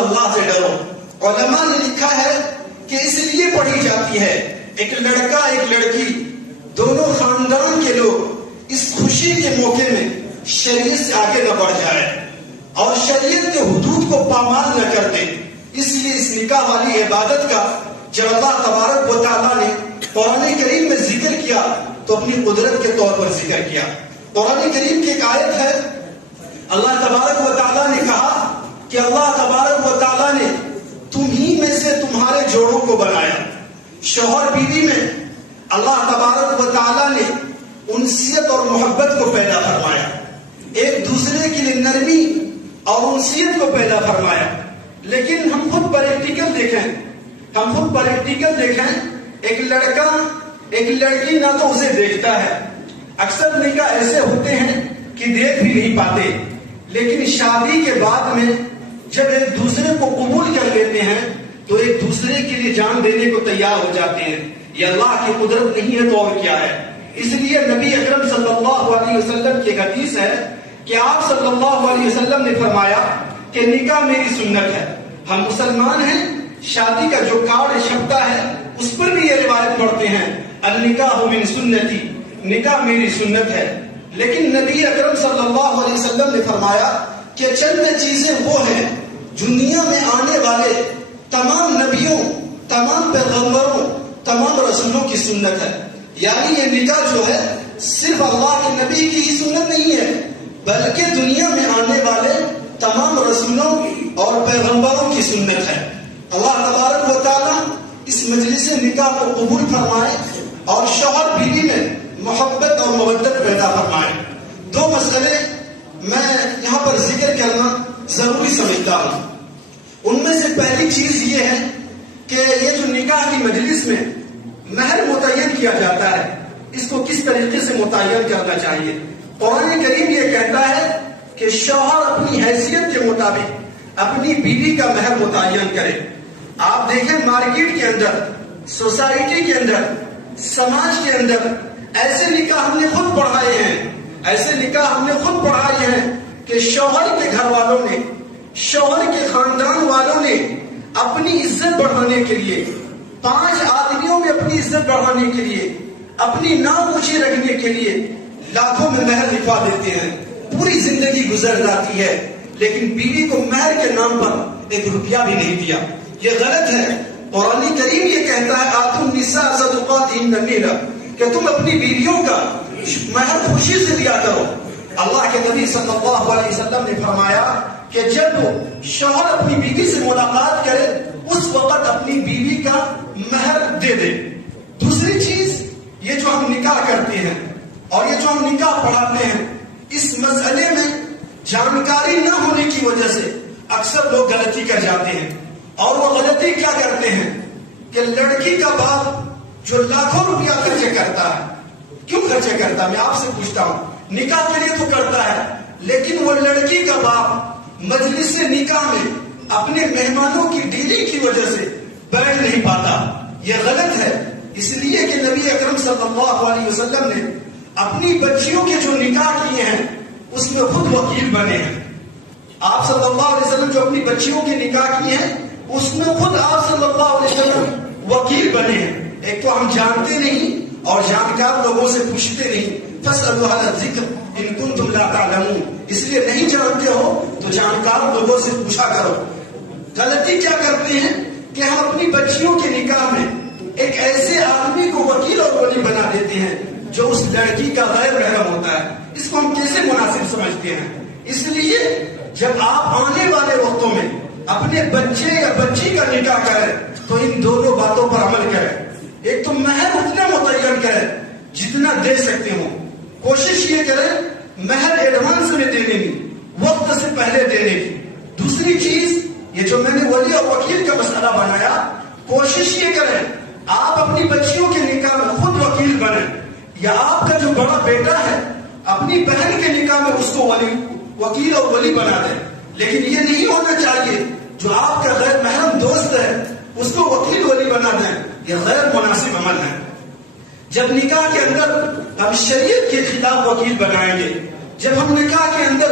اللہ سے ڈرو. علماء نے لکھا ہے کہ اس لیے پڑھی جاتی ہے ایک لڑکا ایک لڑکی دونوں خاندان کے لوگ اس خوشی کے موقع میں شریعت سے آگے نہ بڑھ جائے اور شریعت کے حدود کو پامال نہ کر دے. اس لیے اس نکاح والی عبادت کا جب اللہ تبارک و تعالیٰ نے قرآن کریم میں ذکر کیا تو اپنی قدرت کے طور پر ذکر کیا. قرآن کریم کی ایک آیت ہے, اللہ تبارک و تعالیٰ نے کہا کہ اللہ تبارک و تعالیٰ نے تمہیں میں سے تمہارے جوڑوں کو بنایا. شوہر بیوی میں اللہ تبارک و تعالیٰ نے انسیت اور محبت کو پیدا فرمایا, ایک دوسرے کے لیے نرمی اور انسیت کو پیدا فرمایا. لیکن ہم خود پریکٹیکل دیکھیں, ایک لڑکا ایک لڑکی نہ تو اسے دیکھتا ہے. اکثر نکاح ایسے ہوتے ہیں کہ دیکھ بھی نہیں پاتے, لیکن شادی کے بعد میں جب ایک دوسرے کو قبول کر لیتے ہیں تو ایک دوسرے کے لیے جان دینے کو تیار ہو جاتے ہیں. یہ اللہ کی قدرت نہیں ہے تو اور کیا ہے. اس لیے نبی اکرم صلی اللہ علیہ وسلم کی حدیث ہے کہ آپ صلی اللہ علیہ وسلم نے فرمایا کہ نکاح میری سنت ہے. ہم مسلمان ہیں, شادی کا جو کارڈ چھپتا ہے اس پر بھی یہ روایت پڑھتے ہیں النکاح من سنتی, نکاح میری سنت ہے. لیکن نبی اکرم صلی اللہ علیہ وسلم نے فرمایا کہ چند چیزیں وہ ہیں دنیا میں آنے والے تمام نبیوں, تمام پیغمبروں, تمام رسولوں کی سنت ہے. یعنی یہ نکاح جو ہے صرف اللہ کے نبی کی ہی سنت نہیں ہے بلکہ دنیا میں آنے والے تمام رسولوں اور پیغمبروں کی سنت ہے. اللہ تبارک و تعالیٰ اس مجلس نکاح کو قبول فرمائے اور شوہر بیوی میں محبت اور مودت پیدا فرمائے. دو مسئلے میں یہاں پر ذکر کرنا ضروری سمجھتا ہوں. ان میں سے پہلی چیز یہ ہے کہ یہ جو نکاح کی مجلس میں مہر متعین کیا جاتا ہے اس کو کس طریقے سے متعین کرنا چاہیے. قرآن کریم یہ کہتا ہے کہ شوہر اپنی حیثیت کے مطابق اپنی بیوی کا مہر متعین کرے. آپ دیکھیں مارکیٹ کے اندر, سوسائٹی کے اندر, سماج کے اندر ایسے نکاح ہم نے خود پڑھائے ہیں کہ شوہر کے گھر والوں نے, شوہر کے خاندان والوں نے اپنی عزت بڑھانے کے لیے, 5 آدمیوں میں اپنی عزت بڑھانے کے لیے, اپنی نام اونچی رکھنے کے لیے لاکھوں میں مہر لکھوا دیتے ہیں. پوری زندگی گزر جاتی ہے لیکن بیوی کو مہر کے نام پر 1 روپیہ بھی نہیں دیا. یہ غلط ہے. قرآن کریم یہ کہتا ہے آتوا النساء صدقاتهن نحلہ, کہ تم اپنی بیویوں کا مہر خوشی سے دیا کرو. اللہ کے نبی صلی اللہ علیہ وسلم نے فرمایا کہ جب شوہر اپنی بیوی سے ملاقات کرے اس وقت اپنی بیوی کا مہر دے دے. دوسری چیز, یہ جو ہم نکاح کرتے ہیں اور یہ جو ہم نکاح پڑھاتے ہیں اس مسئلے میں جانکاری نہ ہونے کی وجہ سے اکثر لوگ غلطی کر جاتے ہیں. اور وہ غلطی کیا کرتے ہیں کہ لڑکی کا باپ جو لاکھوں روپیہ خرچ کرتا ہے, کیوں خرچ کرتا ہے؟ میں آپ سے پوچھتا ہوں. نکاح کے لیے تو کرتا ہے, لیکن وہ لڑکی کا باپ مجلس نکاح میں اپنے مہمانوں کی ڈیلی کی وجہ سے بیٹھ نہیں پاتا. یہ غلط ہے. اس لیے کہ نبی اکرم صلی اللہ علیہ وسلم نے اپنی بچیوں کے جو نکاح کیے ہیں اس میں خود وکیل بنے ہیں. آپ صلی اللہ علیہ وسلم جو اپنی بچیوں کے نکاح کیے ہیں اس میں خود آپ صلی اللہ علیہ وسلم وکیل بنے ہیں. ایک تو ہم جانتے نہیں اور جانکار لوگوں سے پوچھتے نہیں. فاسألوا اہل الذکر ان کنتم لا تعلمون, اس لیے نہیں جانتے ہو تو جانکار لوگوں سے پوچھا کرو. غلطی کیا کرتے ہیں کہ ہم اپنی بچیوں کے نکاح میں ایک ایسے آدمی کو وکیل اور ولی بنا دیتے ہیں جو اس لڑکی کا غیر محرم ہوتا ہے. اس کو ہم کیسے مناسب سمجھتے ہیں؟ اس لیے جب آپ آنے والے وقتوں میں اپنے بچے یا بچی کا نکاح کریں تو ان دونوں باتوں پر عمل کریں. ایک تو مہر اتنا متعین کریں جتنا دے سکتے ہو. کوشش یہ کریں مہر ایڈوانس میں دینے کی, وقت سے پہلے دینے کی. دوسری چیز, یہ جو میں نے ولی اور وکیل کا مسئلہ بنایا, کوشش یہ کریں آپ اپنی بچیوں کے نکاح میں خود وکیل بنیں, یا آپ کا جو بڑا بیٹا ہے اپنی بہن کے نکاح میں اس کو وکیل اور ولی بنا دیں. لیکن یہ نہیں ہونا چاہیے جو آپ کا غیر محرم دوست ہے اس کو وکیل ولی بنا دیں. یہ غیر مناسب عمل ہے. جب نکاح کے اندر ہم شریعت کے خلاف وکیل بنائیں گے, جب ہم نکاح کے اندر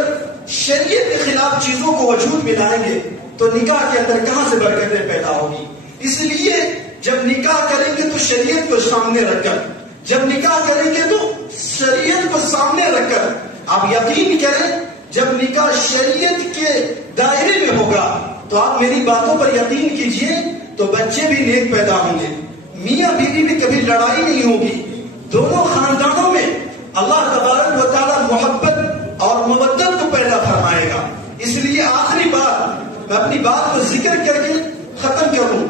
شریعت کے خلاف چیزوں کو وجود میں لائیں گے تو نکاح کے اندر کہاں سے برکتیں پیدا ہوگی؟ اس لیے جب نکاح کریں گے تو شریعت کو سامنے رکھ کر، جب نکاح کریں گے تو شریعت کو سامنے رکھ کر آپ یقین کریں، جب نکاح شریعت کے دائرے میں ہوگا تو آپ میری باتوں پر یقین کیجئے تو بچے بھی نیک پیدا ہوں گے، میاں بیوی میں کبھی لڑائی نہیں ہوگی، دونوں خاندانوں میں اللہ تبارک و تعالی محبت اور مودت کو پیدا فرمائے گا۔ اس لیے آخری بات میں اپنی بات کو ذکر کر کے ختم کروں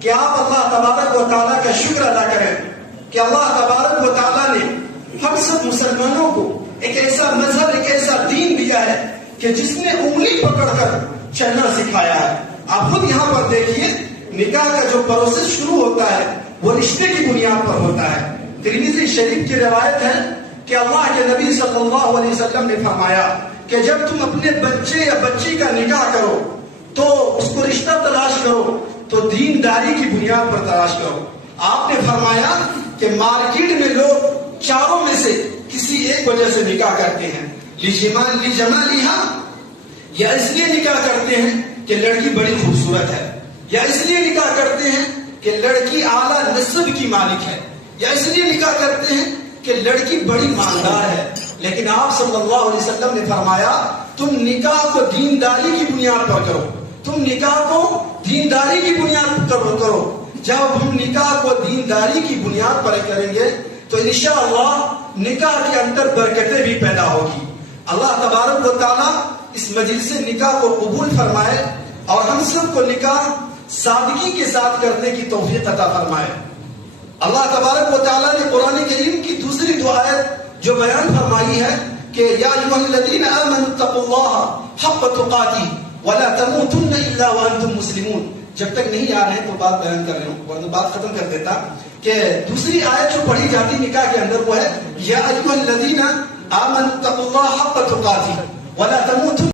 کہ آپ اللہ تبارک و تعالیٰ کا شکر ادا کریں کہ اللہ تبارک و تعالیٰ نے ہم سب مسلمانوں کو ایک ایسا مذہب، ایک ایسا دین دیا ہے کہ جس نے انگلی پکڑ کر چلنا سکھایا ہے۔ آپ خود یہاں پر دیکھیے نکاح کا جو پروسیس شروع ہوتا ہے وہ رشتے کی بنیاد پر ہوتا ہے۔ ترمذی شریف کی روایت ہے کہ اللہ کے نبی صلی اللہ علیہ وسلم نے فرمایا کہ جب تم اپنے بچے یا بچی کا نکاح کرو تو اس کو رشتہ تلاش کرو تو دینداری کی بنیاد پر تلاش کرو۔ آپ نے فرمایا کہ مارکیٹ میں لوگ چاروں میں سے کسی ایک وجہ سے نکاح کرتے ہیں، لجمالہا، یا اس لیے نکاح کرتے ہیں کہ لڑکی بڑی خوبصورت ہے، یا اس لیے نکاح کرتے ہیں کہ لڑکی اعلیٰ نسب کی مالک ہے، یا اس لیے نکاح کرتے ہیں کہ لڑکی بڑی مالدار ہے۔ لیکن آپ صلی اللہ علیہ وسلم نے فرمایا تم نکاح کو دینداری کی بنیاد پر کرو، تم نکاح کو دینداری کی بنیاد پر کرو۔ جب ہم نکاح کو دینداری کی بنیاد پر کریں گے تو انشاءاللہ نکاح کے اندر برکتیں بھی پیدا ہوگی۔ اللہ تبارک و تعالیٰ اس مجلس نکاح کو قبول فرمائے اور ہم سب کو نکاح سادگی کے ساتھ کرنے کی توفیق عطا فرمائے۔ اللہ تبارک و تعالیٰ نے قرآن کریم کی دوسری دو آیت جو بیان فرمائی ہے کہ یا ایھا الذین آمنوا اتقوا اللہ حق تقاتہ ولا تموتن الا وانتم مسلمون۔ جب تک نہیں آ رہے ہیں تو بات بیان کر رہا ہوں ورنہ بات ختم کر دیتا کہ دوسری آیت جو پڑھی جاتی نکاح کے اندر وہ ہے یا ایھا الذین آمنوا اتقوا اللہ حق تقاتہ ولا تموتن